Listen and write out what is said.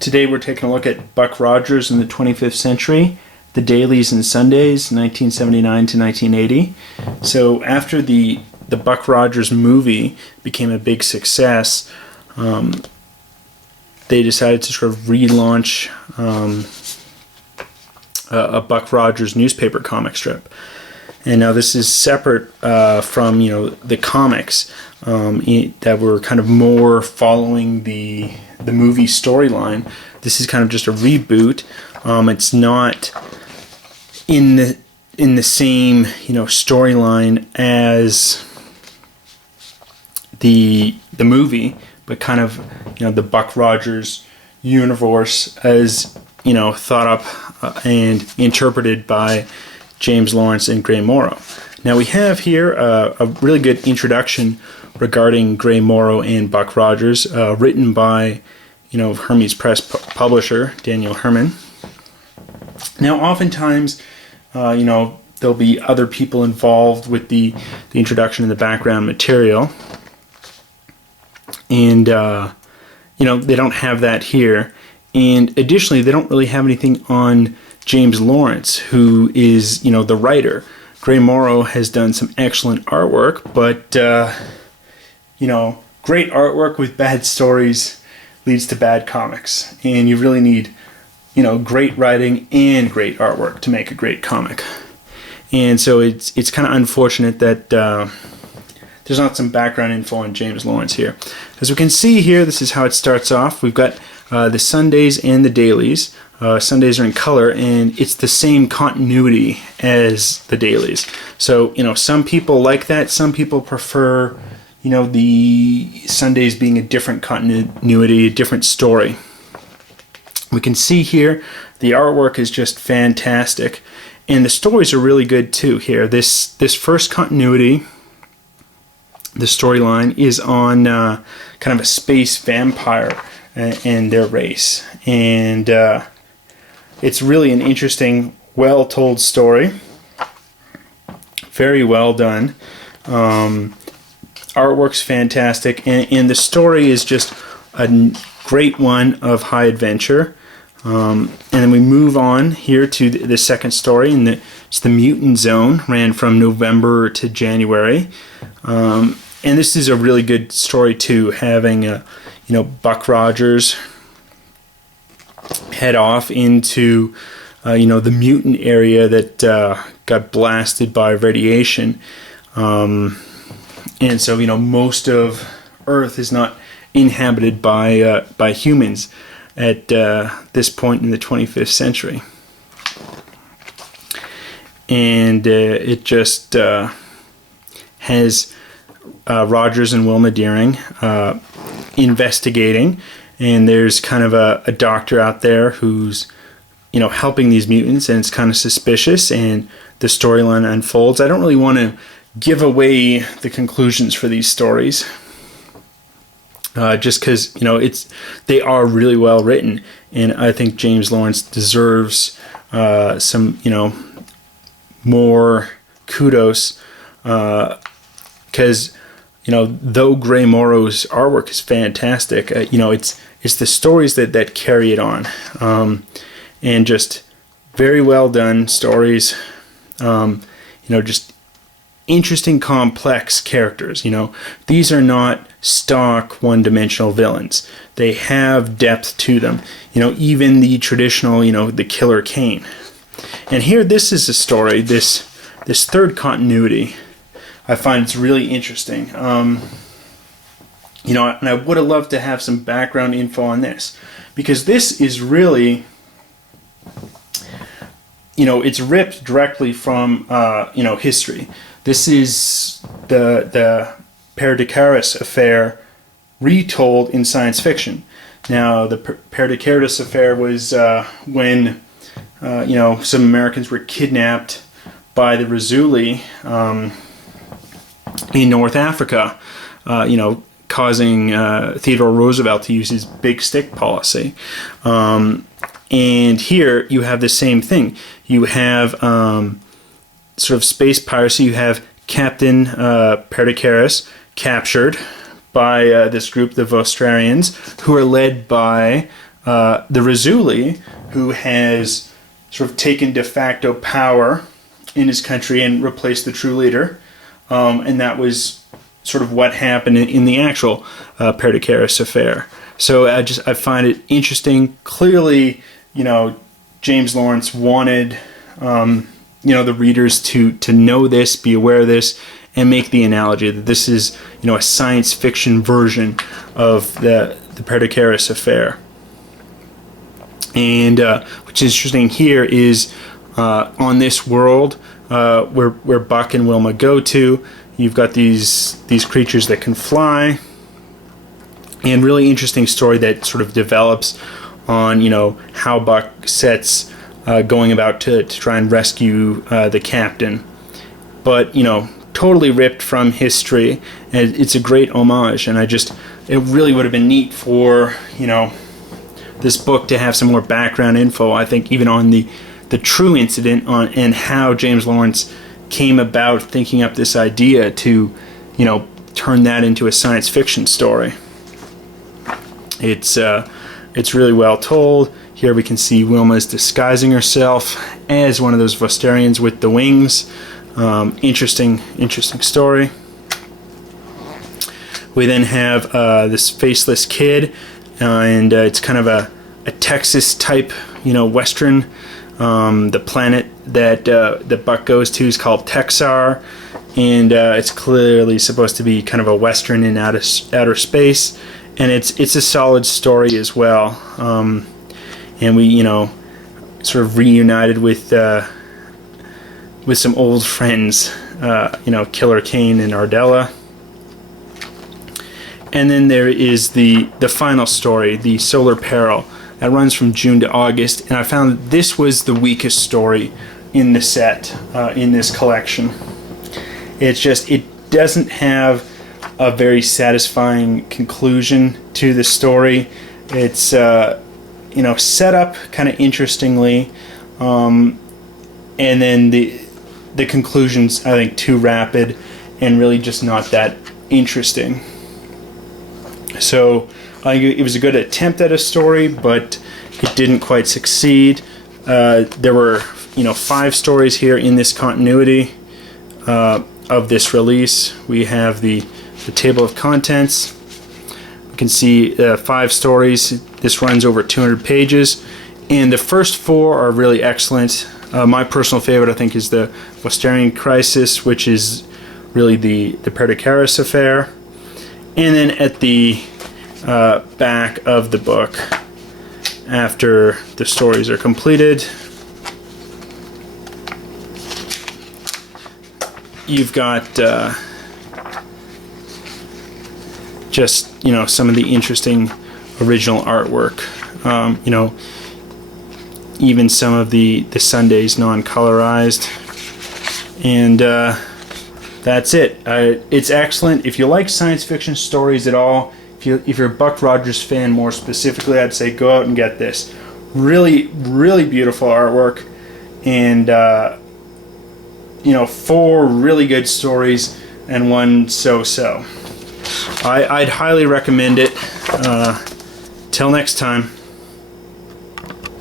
Today we're taking a look at Buck Rogers in the 25th century, the dailies and Sundays, 1979 to 1980. So after the Buck Rogers movie became a big success, they decided to sort of relaunch a Buck Rogers newspaper comic strip. And now this is separate from the comics that were kind of more following the movie storyline. This is kind of just a reboot. It's not in the same storyline as the movie, but kind of the Buck Rogers universe as thought up and interpreted by James Lawrence and Gray Morrow. Now we have here a really good introduction regarding Gray Morrow and Buck Rogers, written by Hermes Press publisher Daniel Herman. Now oftentimes there'll be other people involved with the introduction and the background material, and they don't have that here. And additionally, they don't really have anything on James Lawrence, who is, the writer. Gray Morrow has done some excellent artwork, but, great artwork with bad stories leads to bad comics. And you really need, great writing and great artwork to make a great comic. And so it's kind of unfortunate that there's not some background info on James Lawrence here. As we can see here, this is how it starts off. We've got the Sundays and the dailies. Sundays are in color, and it's the same continuity as the dailies. So, some people like that. Some people prefer, the Sundays being a different continuity, a different story. We can see here the artwork is just fantastic, and the stories are really good too here. This first continuity, the storyline, is on kind of a space vampire and their race. And it's really an interesting, well-told story. Very well done. Artwork's fantastic, and the story is just a great one of high adventure. And then we move on here to the second story, and it's the Mutant Zone. Ran from November to January. And this is a really good story too, having Buck Rogers head off into the mutant area that got blasted by radiation, and so most of Earth is not inhabited by humans at this point in the 25th century, and it just has Rogers and Wilma Deering investigating, and there's kind of a doctor out there who's helping these mutants, and it's kind of suspicious, and the storyline unfolds. I don't really want to give away the conclusions for these stories, just because they are really well written, and I think James Lawrence deserves some more kudos, because though Gray Morrow's artwork is fantastic, it's the stories that carry it on, and just very well done stories. Just interesting, complex characters. These are not stock one-dimensional villains. They have depth to them. Even the traditional, the Killer Kane. And here, this is a story. This third continuity, I find it's really interesting. And I would have loved to have some background info on this, because this is really, it's ripped directly from, history. This is the Perdicaris affair retold in science fiction. Now, the Perdicaris affair was when, some Americans were kidnapped by the Razuli in North Africa, causing Theodore Roosevelt to use his big stick policy. And here you have the same thing. You have sort of space piracy. You have Captain Perdicaris captured by this group, the Vostrarians, who are led by the Razuli, who has sort of taken de facto power in his country and replaced the true leader. And that was sort of what happened in the actual Perdicaris affair. So I find it interesting. Clearly, James Lawrence wanted the readers to know this, be aware of this, and make the analogy that this is a science fiction version of the Perdicaris affair. And what's interesting here is on this world where Buck and Wilma go to, you've got these creatures that can fly, and really interesting story that sort of develops on how Buck sets going about to try and rescue the captain, but totally ripped from history, and it's a great homage. And it really would have been neat for this book to have some more background info, I think, even on the true incident and how James Lawrence came about thinking up this idea to turn that into a science fiction story. It's really well told. Here we can see Wilma's disguising herself as one of those Vosterians with the wings. Interesting story. We then have this faceless kid, and it's kind of a Texas type, Western. The planet that Buck goes to is called Texar, and it's clearly supposed to be kind of a Western in outer space, and it's a solid story as well. And we sort of reunited with some old friends, Killer Kane and Ardella. And then there is the final story, the Solar Peril. That runs from June to August, and I found this was the weakest story in the set, in this collection. It doesn't have a very satisfying conclusion to the story. It's set up kind of interestingly, and then the conclusion's, I think, too rapid and really just not that interesting. So I think it was a good attempt at a story, but it didn't quite succeed. There were 5 stories here in this continuity of this release. We have the table of contents. You can see 5 stories. This runs over 200 pages, and the first 4 are really excellent. My personal favorite, I think, is the Vosterian Crisis, which is really the Perdicaris affair. And then at the back of the book, after the stories are completed, you've got just some of the interesting original artwork. Even some of the Sundays non-colorized, and that's it. It's excellent. If you like science fiction stories at all, if you're a Buck Rogers fan more specifically, I'd say go out and get this. Really, really beautiful artwork, and 4 really good stories and 1 so-so. I'd highly recommend it. Till next time.